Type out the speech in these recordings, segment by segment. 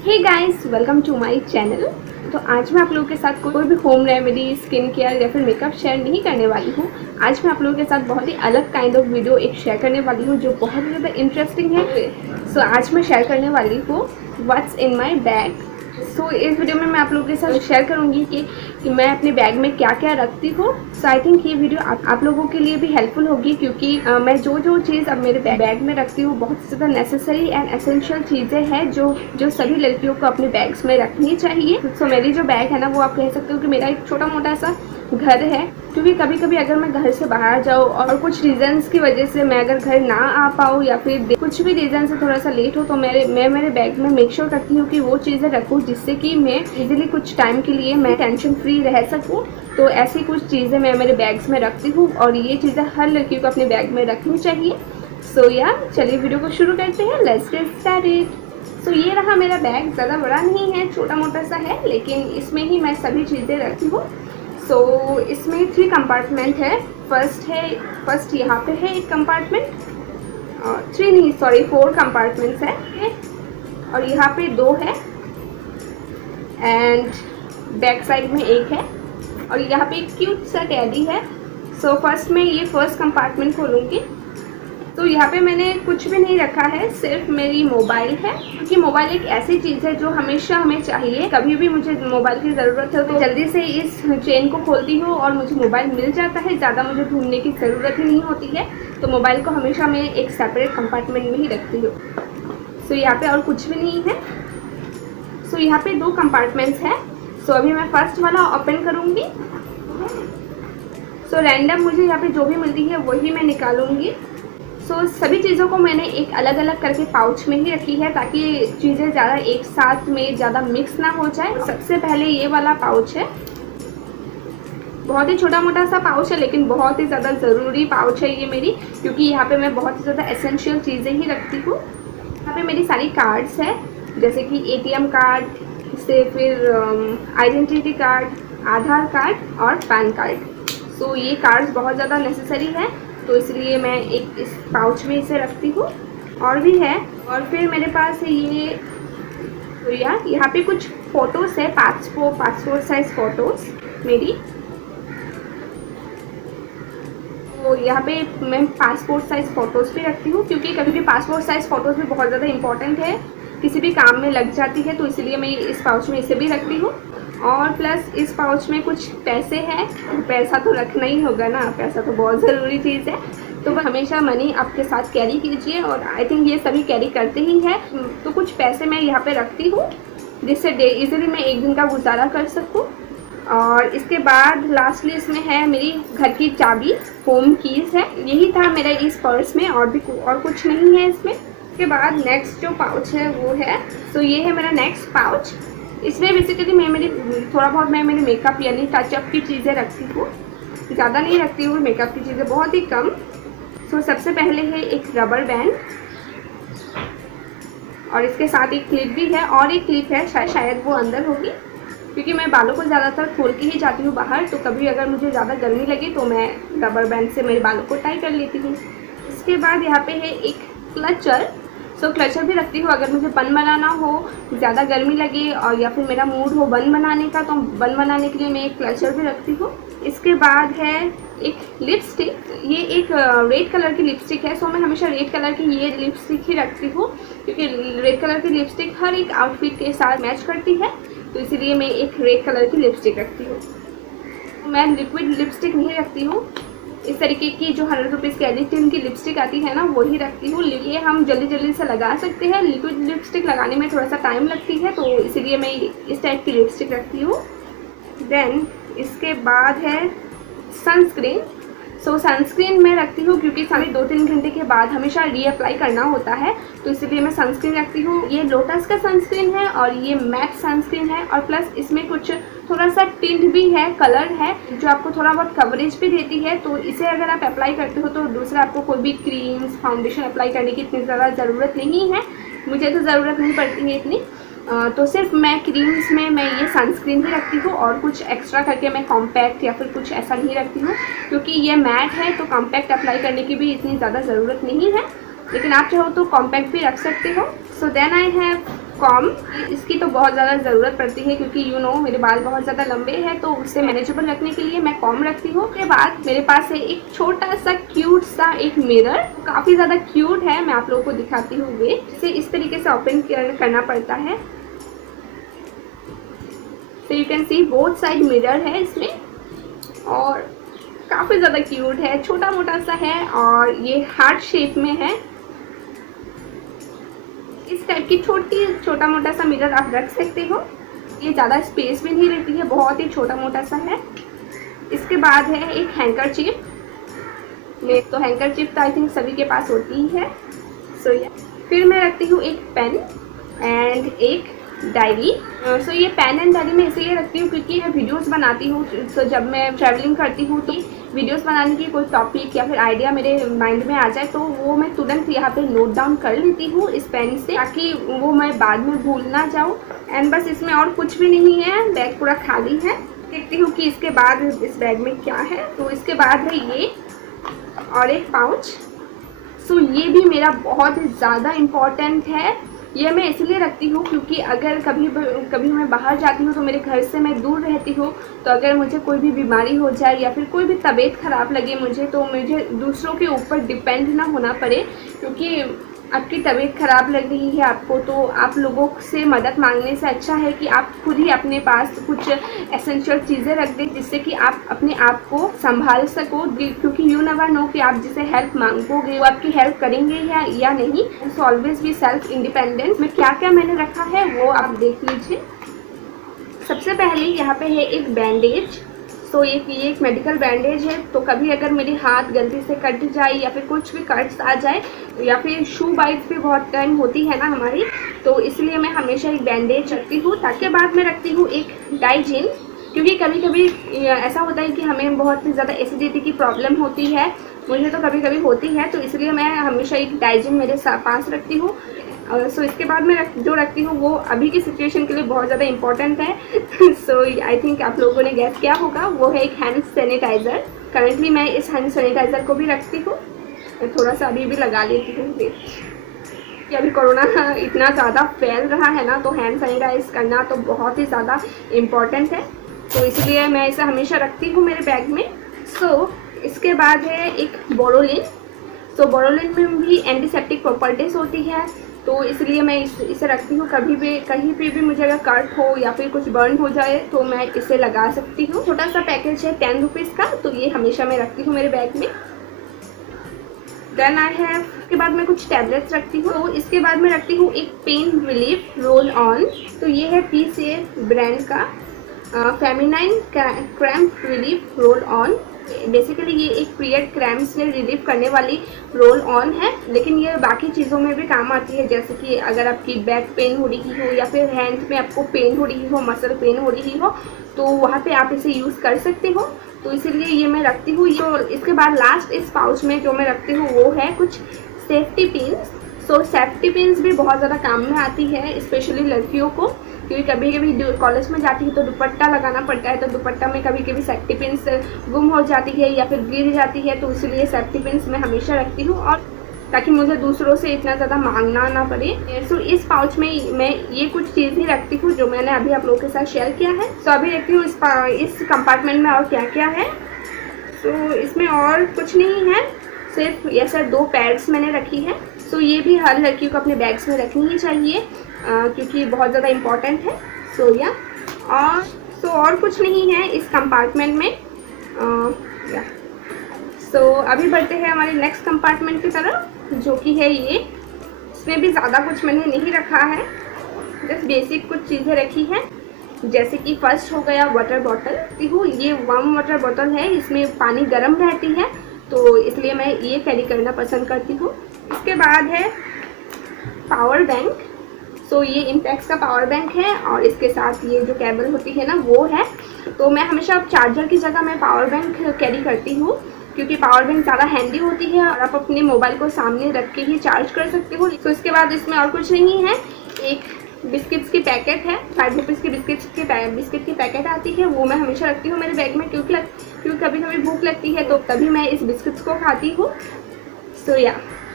Hey guys, welcome to my channel. तो आज मैं आप लोगों के साथ कोई भी होम रेमेडी, स्किन केयर या फिर मेकअप शेयर नहीं करने वाली हूँ। आज मैं आप लोगों के साथ बहुत ही अलग काइंड ऑफ वीडियो एक शेयर करने वाली हूँ जो बहुत ही ज़्यादा इंटरेस्टिंग है। सो आज मैं शेयर करने वाली हूँ व्हाट्स इन माय बैग। सो इस वीडियो में मैं आप लोगों के साथ शेयर करूंगी कि मैं अपने बैग में क्या क्या रखती हूँ। सो आई थिंक ये वीडियो आप लोगों के लिए भी हेल्पफुल होगी, क्योंकि मैं जो चीज़ अब मेरे बैग में रखती हूँ बहुत ज़्यादा नेसेसरी एंड एसेंशियल चीज़ें हैं जो सभी लड़कियों को अपने बैग्स में रखनी चाहिए। सो मेरी जो बैग है ना, वो आप कह सकते हो कि मेरा एक छोटा मोटा सा घर है, क्योंकि कभी कभी अगर मैं घर से बाहर जाऊँ और कुछ रीजंस की वजह से मैं अगर घर ना आ पाऊँ या फिर कुछ भी रीज़न से थोड़ा सा लेट हो, तो मैं मेरे बैग में मेक श्योर करती हूँ कि वो चीज़ें रखूँ जिससे कि मैं इजीली कुछ टाइम के लिए मैं टेंशन फ्री रह सकूँ। तो ऐसी कुछ चीज़ें मैं मेरे बैग्स में रखती हूँ और ये चीज़ें हर लड़की को अपने बैग में रखनी चाहिए। सो चलिए वीडियो को शुरू करते हैं। Let's get started. सो ये रहा मेरा बैग। ज़्यादा बड़ा नहीं है, छोटा मोटा सा है, लेकिन इसमें ही मैं सभी चीज़ें रखती हूँ। सो इसमें 3 कंपार्टमेंट है। फर्स्ट यहाँ पे है एक कंपार्टमेंट, 3 नहीं सॉरी 4 कंपार्टमेंट्स है, और यहाँ पे 2 है एंड बैक साइड में एक है, और यहाँ पे एक क्यूट सा टेडी है। सो फर्स्ट मैं ये फर्स्ट कंपार्टमेंट खोलूँगी। तो यहाँ पे मैंने कुछ भी नहीं रखा है, सिर्फ मेरी मोबाइल है, क्योंकि मोबाइल एक ऐसी चीज़ है जो हमेशा हमें चाहिए। कभी भी मुझे मोबाइल की ज़रूरत है तो जल्दी से इस चेन को खोलती हूँ और मुझे मोबाइल मिल जाता है। ज़्यादा मुझे ढूंढने की ज़रूरत ही नहीं होती है। तो मोबाइल को हमेशा मैं एक सेपरेट कंपार्टमेंट में ही रखती हूँ। सो यहाँ पे और कुछ भी नहीं है। सो यहाँ पे 2 कंपार्टमेंट्स हैं। सो अभी मैं फर्स्ट वाला ओपन करूँगी। सो रैंडम मुझे यहाँ पे जो भी मिलती है वही मैं निकालूंगी। सो सभी चीज़ों को मैंने एक अलग अलग करके पाउच में ही रखी है, ताकि चीज़ें ज़्यादा एक साथ में ज़्यादा मिक्स ना हो जाए। सबसे पहले ये वाला पाउच है। बहुत ही छोटा मोटा सा पाउच है, लेकिन बहुत ही ज़्यादा ज़रूरी पाउच है ये मेरी, क्योंकि यहाँ पे मैं बहुत ही ज़्यादा एसेंशियल चीज़ें ही रखती हूँ। यहाँ पे मेरी सारी कार्ड्स है, जैसे कि ATM कार्ड से फिर आइडेंटिटी कार्ड, आधार कार्ड और पैन कार्ड। सो ये कार्ड्स बहुत ज़्यादा नेसेसरी है, तो इसलिए मैं एक इस पाउच में इसे रखती हूँ। और भी है, और फिर मेरे पास है ये, तो यहाँ पे कुछ फ़ोटोज़ है, पासपोर्ट साइज़ फ़ोटोज़ मेरी। तो यहाँ पे मैं पासपोर्ट साइज़ फ़ोटोज़ भी रखती हूँ, क्योंकि कभी भी पासपोर्ट साइज़ फ़ोटोज़ भी बहुत ज़्यादा इंपॉर्टेंट है, किसी भी काम में लग जाती है, तो इसलिए मैं इस पाउच में इसे भी रखती हूँ। और प्लस इस पाउच में कुछ पैसे हैं। पैसा तो रखना ही होगा ना, पैसा तो बहुत ज़रूरी चीज़ है, तो हमेशा मनी आपके साथ कैरी कीजिए, और आई थिंक ये सभी कैरी करते ही हैं। तो कुछ पैसे मैं यहाँ पे रखती हूँ, जिससे इजीली मैं एक दिन का गुजारा कर सकूँ। और इसके बाद लास्टली इसमें है मेरी घर की चाबी, होम कीज़ है। यही था मेरा इस पर्स में, और कुछ नहीं है इसमें। इसके बाद नेक्स्ट जो पाउच है वो है, तो ये है मेरा नेक्स्ट पाउच। इसमें बेसिकली मैं मेरे मेकअप यानी टचअप की चीज़ें रखती हूँ। ज़्यादा नहीं रखती हूँ मेकअप की चीज़ें, बहुत ही कम। सो सबसे पहले है एक रबर बैंड, और इसके साथ एक क्लिप भी है, और एक क्लिप है, शायद वो अंदर होगी, क्योंकि मैं बालों को ज़्यादातर खोल के ही जाती हूँ बाहर। तो कभी अगर मुझे ज़्यादा गर्मी लगे तो मैं रबर बैंड से मेरे बालों को टाई कर लेती हूँ। इसके बाद यहाँ पे है एक क्लचर। सो क्लचर भी रखती हूँ, अगर मुझे बन बनाना हो, ज़्यादा गर्मी लगे, और या फिर मेरा मूड हो बन बनाने का, तो बन बनाने के लिए मैं एक क्लचर भी रखती हूँ। इसके बाद है एक लिपस्टिक। ये एक रेड कलर की लिपस्टिक है। सो मैं हमेशा रेड कलर की ये लिपस्टिक ही रखती हूँ, क्योंकि रेड कलर की लिपस्टिक हर एक आउटफिट के साथ मैच करती है, तो इसीलिए मैं एक रेड कलर की लिपस्टिक रखती हूँ। मैं लिक्विड लिपस्टिक नहीं रखती हूँ, इस तरीके की जो 100 रुपीज़ की एडिटिन की लिपस्टिक आती है ना, वही रखती हूँ। ये हम जल्दी जल्दी से लगा सकते हैं। लिक्विड लिपस्टिक लगाने में थोड़ा सा टाइम लगती है, तो इसीलिए मैं इस टाइप की लिपस्टिक रखती हूँ। देन इसके बाद है सनस्क्रीन। सो सनस्क्रीन मैं रखती हूँ, क्योंकि सभी 2-3 घंटे के बाद हमेशा रीअप्लाई करना होता है, तो इसलिए मैं सनस्क्रीन रखती हूँ। ये लोटस का सनस्क्रीन है, और ये मैट सनस्क्रीन है, और प्लस इसमें कुछ थोड़ा सा टिंट भी है, कलर है, जो आपको थोड़ा बहुत कवरेज भी देती है। तो इसे अगर आप अप्लाई करते हो तो दूसरा आपको कोई भी क्रीम्स, फाउंडेशन अप्लाई करने की इतनी ज़्यादा ज़रूरत नहीं है। मुझे तो ज़रूरत नहीं पड़ती है इतनी। तो सिर्फ मैं क्रीम्स में मैं ये सनस्क्रीन ही रखती हूँ, और कुछ एक्स्ट्रा करके मैं कॉम्पैक्ट या फिर कुछ ऐसा नहीं रखती हूँ, क्योंकि ये मैट है तो कॉम्पैक्ट अप्लाई करने की भी इतनी ज़्यादा ज़रूरत नहीं है, लेकिन आप चाहो तो कॉम्पैक्ट भी रख सकते हो। So then I have come, इसकी तो बहुत ज़्यादा ज़रूरत पड़ती है क्योंकि मेरे बाल बहुत ज़्यादा लंबे हैं, तो उससे मैनेजेबल रखने के लिए मैं कॉम रखती हूँ। उसके बाद मेरे पास है एक छोटा सा क्यूट सा एक मिरर, काफ़ी ज़्यादा क्यूट है, मैं आप लोगों को दिखाती हूँ। वे इसे इस तरीके से ओपन करना पड़ता है। तो you can C both side mirror है इसमें, और काफ़ी ज़्यादा क्यूट है, छोटा मोटा सा है और ये हार्ट शेप में है। इस टाइप की छोटा मोटा सा मिरर आप रख सकते हो। ये ज़्यादा स्पेस भी नहीं रहती है, बहुत ही छोटा मोटा सा है। इसके बाद है एक हैंकरचीफ। तो हैंकरचीफ तो आई थिंक सभी के पास होती ही है। सो फिर मैं रखती हूँ एक पेन एंड एक डायरी। सो ये पेन एंड डायरी मैं इसलिए रखती हूँ क्योंकि मैं वीडियोस बनाती हूँ। सो जब मैं ट्रैवलिंग करती हूँ तो वीडियोस बनाने की कोई टॉपिक या फिर आइडिया मेरे माइंड में आ जाए तो वो मैं तुरंत यहाँ पे नोट डाउन कर लेती हूँ इस पेन से, ताकि वो मैं बाद में भूल ना जाऊँ। एंड बस इसमें और कुछ भी नहीं है, बैग पूरा खाली है। देखती हूँ कि इसके बाद इस बैग में क्या है। तो इसके बाद है ये और एक पाउच। सो ये भी मेरा बहुत ही ज़्यादा इम्पॉर्टेंट है। ये मैं इसलिए रखती हूँ क्योंकि अगर कभी मैं बाहर जाती हूँ तो मेरे घर से मैं दूर रहती हूँ, तो अगर मुझे कोई भी बीमारी हो जाए या फिर कोई भी तबीयत ख़राब लगे मुझे, तो मुझे दूसरों के ऊपर डिपेंड ना होना पड़े। क्योंकि आपकी तबीयत ख़राब लग रही है आपको, तो आप लोगों से मदद मांगने से अच्छा है कि आप खुद ही अपने पास कुछ एसेंशियल चीज़ें रख दें जिससे कि आप अपने आप को संभाल सको। क्योंकि यू नेवर नो कि आप जिसे हेल्प मांगोगे वो आपकी हेल्प करेंगे या नहीं। So always be self independent. में क्या क्या मैंने रखा है वो आप देख लीजिए। सबसे पहले यहाँ पे है एक बैंडेज। तो ये एक मेडिकल बैंडेज है, तो कभी अगर मेरे हाथ गलती से कट जाए या फिर कुछ भी कट्स आ जाए या फिर शू बाइट्स भी बहुत टाइम होती है ना हमारी, तो इसलिए मैं हमेशा एक बैंडेज रखती हूँ। ताकि बाद में रखती हूँ एक डाइजिन, क्योंकि कभी कभी ऐसा होता है कि हमें बहुत ज़्यादा एसिडिटी की प्रॉब्लम होती है, मुझे तो कभी कभी होती है, तो इसलिए मैं हमेशा एक डाइजिन मेरे पास रखती हूँ। सो इसके बाद मैं जो रखती हूँ वो अभी की सिचुएशन के लिए बहुत ज़्यादा इम्पॉर्टेंट है। सो आई थिंक आप लोगों ने गैस किया होगा, वो है एक हैंड सैनिटाइज़र। करंटली मैं इस हैंड सैनिटाइज़र को भी रखती हूँ, थोड़ा सा अभी भी लगा लेती हूँ कि अभी कोरोना इतना ज़्यादा फैल रहा है ना, तो हैंड सैनिटाइज करना तो बहुत ही ज़्यादा इम्पॉर्टेंट है, तो इसलिए मैं इसे हमेशा रखती हूँ मेरे बैग में। सो इसके बाद है एक बोरोलिन। तो बोरोलिन में भी एंटीसेप्टिक प्रॉपर्टीज़ होती है, तो इसलिए मैं इसे रखती हूँ। कहीं पे भी मुझे अगर कट हो या फिर कुछ बर्न हो जाए तो मैं इसे लगा सकती हूँ। छोटा सा पैकेज है 10 रुपीज़ का, तो ये हमेशा मैं रखती हूँ मेरे बैग में। देन आई हैव, इसके बाद मैं कुछ टैबलेट्स रखती हूँ। तो इसके बाद मैं रखती हूँ एक पेन रिलीफ रोल ऑन। तो ये है पीसीएफ ब्रांड का feminine cramp relief roll on. Basically ये एक पीरियड क्रैम्प से रिलीफ करने वाली रोल ऑन है, लेकिन ये बाकी चीज़ों में भी काम आती है। जैसे कि अगर आपकी बैक पेन हो रही हो या फिर हैंड में आपको पेन हो रही हो, मसल पेन हो रही हो, तो वहाँ पे आप इसे यूज़ कर सकते हो। तो इसीलिए ये मैं रखती हूँ। तो इसके बाद लास्ट इस पाउच में जो मैं रखती हूँ वो है कुछ सेफ्टी पिन्स। तो सेफ्टी पिन्स भी बहुत ज़्यादा काम में आती है, स्पेशली लड़कियों को, क्योंकि कभी कभी कॉलेज में जाती है तो दुपट्टा लगाना पड़ता है, तो दुपट्टा में कभी कभी सेफ्टी पिन्स गुम हो जाती है या फिर गिर जाती है, तो इसलिए सेफ्टी पिन्स मैं हमेशा रखती हूँ, और ताकि मुझे दूसरों से इतना ज़्यादा मांगना ना पड़े। सो इस पाउच में मैं ये कुछ चीज़ें रखती हूँ जो मैंने अभी आप लोगों के साथ शेयर किया है। तो अभी देखती हूँ इस कंपार्टमेंट में और क्या क्या है। तो इसमें और कुछ नहीं है, सिर्फ ये सर 2 पैड्स मैंने रखी है। सो ये भी हर लड़की को अपने बैग्स में रखनी ही चाहिए, क्योंकि बहुत ज़्यादा इम्पॉर्टेंट है। और कुछ नहीं है इस कंपार्टमेंट में। अभी बढ़ते हैं हमारे नेक्स्ट कंपार्टमेंट की तरफ, जो कि है ये। इसमें भी ज़्यादा कुछ मैंने नहीं रखा है, जस्ट बेसिक कुछ चीज़ें रखी हैं। जैसे कि फर्स्ट हो गया वाटर बॉटल। ये वार्म वाटर बॉटल है, इसमें पानी गर्म रहती है, तो इसलिए मैं ये कैरी करना पसंद करती हूँ। इसके बाद है पावर बैंक। ये इंटेक्स का पावर बैंक है, और इसके साथ ये जो केबल होती है ना वो है। तो मैं हमेशा चार्जर की जगह मैं पावर बैंक कैरी करती हूँ, क्योंकि पावर बैंक ज़्यादा हैंडी होती है और आप अपने मोबाइल को सामने रख के ही चार्ज कर सकते हो। तो इसके बाद इसमें और कुछ नहीं है, एक बिस्किट्स की पैकेट है, 5 रुपीज़ की बिस्किट की पैकेट आती है, वो मैं हमेशा रखती हूँ मेरे बैग में, क्योंकि कभी कभी भूख लगती है तो तभी मैं इस बिस्किट्स को खाती हूँ।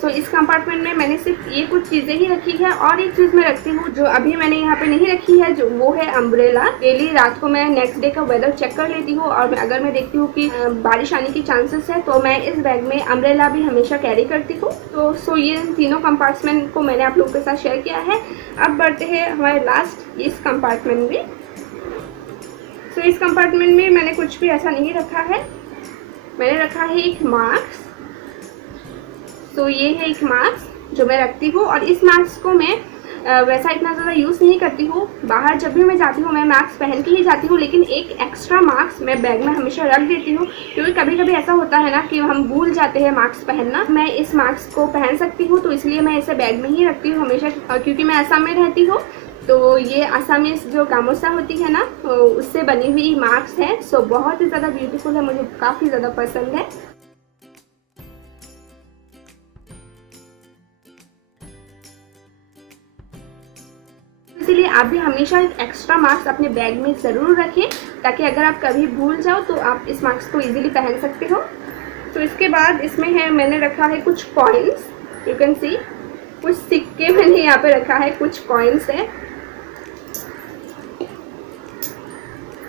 सो इस कंपार्टमेंट में मैंने सिर्फ ये कुछ चीज़ें ही रखी है और एक चीज़ मैं रखती हूँ जो अभी मैंने यहाँ पे नहीं रखी है, जो वो है अम्ब्रेला। डेली रात को मैं नेक्स्ट डे का वेदर चेक कर लेती हूँ और अगर मैं देखती हूँ कि बारिश आने की चांसेस है तो मैं इस बैग में अम्ब्रेला भी हमेशा कैरी करती हूँ। तो ये तीनों कंपार्टमेंट को मैंने आप लोगों के साथ शेयर किया है। अब बढ़ते हैं हमारे लास्ट इस कंपार्टमेंट में। सो इस कंपार्टमेंट में मैंने कुछ भी ऐसा नहीं रखा है। मैंने रखा है एक मास्क। तो ये है एक मास्क जो मैं रखती हूँ और इस मास्क को मैं वैसा इतना ज़्यादा यूज़ नहीं करती हूँ। बाहर जब भी मैं जाती हूँ मैं मास्क पहन के ही जाती हूँ, लेकिन एक एक्स्ट्रा मास्क मैं बैग में हमेशा रख देती हूँ, क्योंकि कभी कभी ऐसा होता है ना कि हम भूल जाते हैं मास्क पहनना। मैं इस मास्क को पहन सकती हूँ तो इसलिए मैं इसे बैग में ही रखती हूँ हमेशा, क्योंकि मैं असम में रहती हूँ। तो ये असमीज जो गामोसा होती है ना, तो उससे बनी हुई मास्क है। सो बहुत ही ज़्यादा ब्यूटीफुल है, मुझे काफ़ी ज़्यादा पसंद है। इसीलिए आप भी हमेशा एक एक्स्ट्रा मास्क अपने बैग में ज़रूर रखें, ताकि अगर आप कभी भूल जाओ तो आप इस मास्क को इजीली पहन सकते हो। तो इसके बाद इसमें है, मैंने रखा है कुछ कॉइन्स, यू कैन सी कुछ सिक्के मैंने यहाँ पे रखा है, कुछ कॉइन्स है,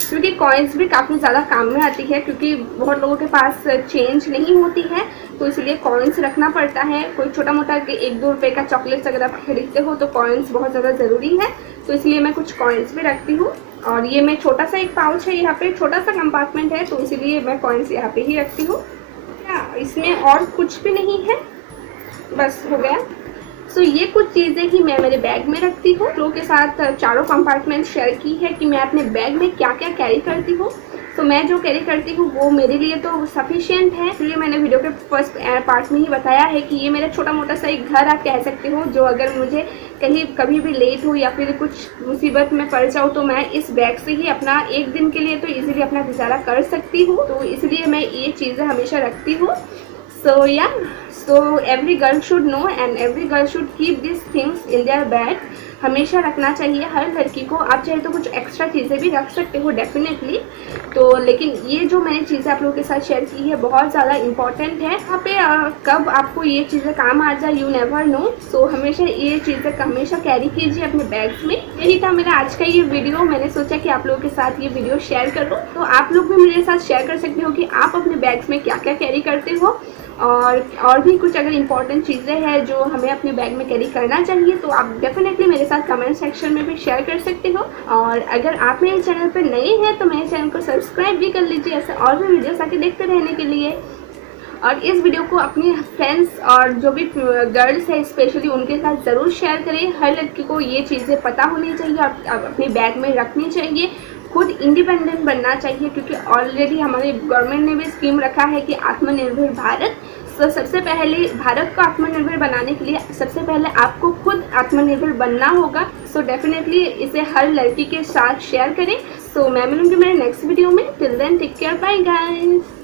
क्योंकि कॉइन्स भी काफ़ी ज़्यादा काम में आती है, क्योंकि बहुत लोगों के पास चेंज नहीं होती है, तो इसलिए कॉइन्स रखना पड़ता है। कोई छोटा मोटा 1-2 रुपये का चॉकलेट्स अगर आप खरीदते हो तो कॉइन्स बहुत ज़्यादा ज़रूरी है, तो इसलिए मैं कुछ कॉइन्स भी रखती हूँ। और ये मैं छोटा सा एक पाउच है, यहाँ पे छोटा सा कंपार्टमेंट है, तो इसीलिए मैं कॉइन्स यहाँ पे ही रखती हूँ। क्या इसमें और कुछ भी नहीं है, बस हो गया। सो ये कुछ चीज़ें ही मैं मेरे बैग में रखती हूँ। लोगों के साथ चारों कंपार्टमेंट शेयर की है कि मैं अपने बैग में क्या क्या कैरी करती हूँ। सो मैं जो कैरी करती हूँ वो मेरे लिए तो सफिशिएंट है, इसलिए मैंने वीडियो के फर्स्ट पार्ट में ही बताया है कि ये मेरा छोटा मोटा सा एक घर आप कह सकते हो, जो अगर मुझे कहीं कभी भी लेट हो या फिर कुछ मुसीबत में पड़ जाऊँ तो मैं इस बैग से ही अपना एक दिन के लिए तो ईजिली अपना गुजारा कर सकती हूँ। तो इसलिए मैं ये चीज़ें हमेशा रखती हूँ। So every girl should know and every girl should keep these things in their bag। हमेशा रखना चाहिए हर लड़की को। आप चाहे तो कुछ एक्स्ट्रा चीज़ें भी रख सकते हो डेफिनेटली, तो लेकिन ये जो मैंने चीज़ें आप लोगों के साथ शेयर की है बहुत ज़्यादा इंपॉर्टेंट है। यहाँ पे कब आपको ये चीज़ें काम आ जाए, यू नेवर नो। सो हमेशा ये चीज़ें हमेशा कैरी कीजिए अपने बैग्स में। यही था मेरा आज का ये वीडियो। मैंने सोचा कि आप लोगों के साथ ये वीडियो शेयर करूँ, तो आप लोग भी मेरे साथ शेयर कर सकते हो कि आप अपने बैग्स में क्या क्या कैरी करते हो, और भी कुछ अगर इम्पॉर्टेंट चीज़ें हैं जो हमें अपने बैग में कैरी करना चाहिए तो आप डेफिनेटली मेरे साथ कमेंट सेक्शन में भी शेयर कर सकते हो। और अगर आप मेरे चैनल पर नए हैं तो मेरे चैनल को सब्सक्राइब भी कर लीजिए, ऐसे और भी वीडियोस आके देखते रहने के लिए। और इस वीडियो को अपनी फ्रेंड्स और जो भी गर्ल्स है स्पेशली उनके साथ ज़रूर शेयर करें। हर लड़की को ये चीज़ें पता होनी चाहिए और अपने बैग में रखनी चाहिए। खुद इंडिपेंडेंट बनना चाहिए, क्योंकि ऑलरेडी हमारे गवर्नमेंट ने भी स्कीम रखा है कि आत्मनिर्भर भारत। तो सबसे पहले भारत को आत्मनिर्भर बनाने के लिए सबसे पहले आपको खुद आत्मनिर्भर बनना होगा। सो डेफिनेटली इसे हर लड़की के साथ शेयर करें। सो मैं मिलूंगी मेरे नेक्स्ट वीडियो में। Till then take care, bye guys.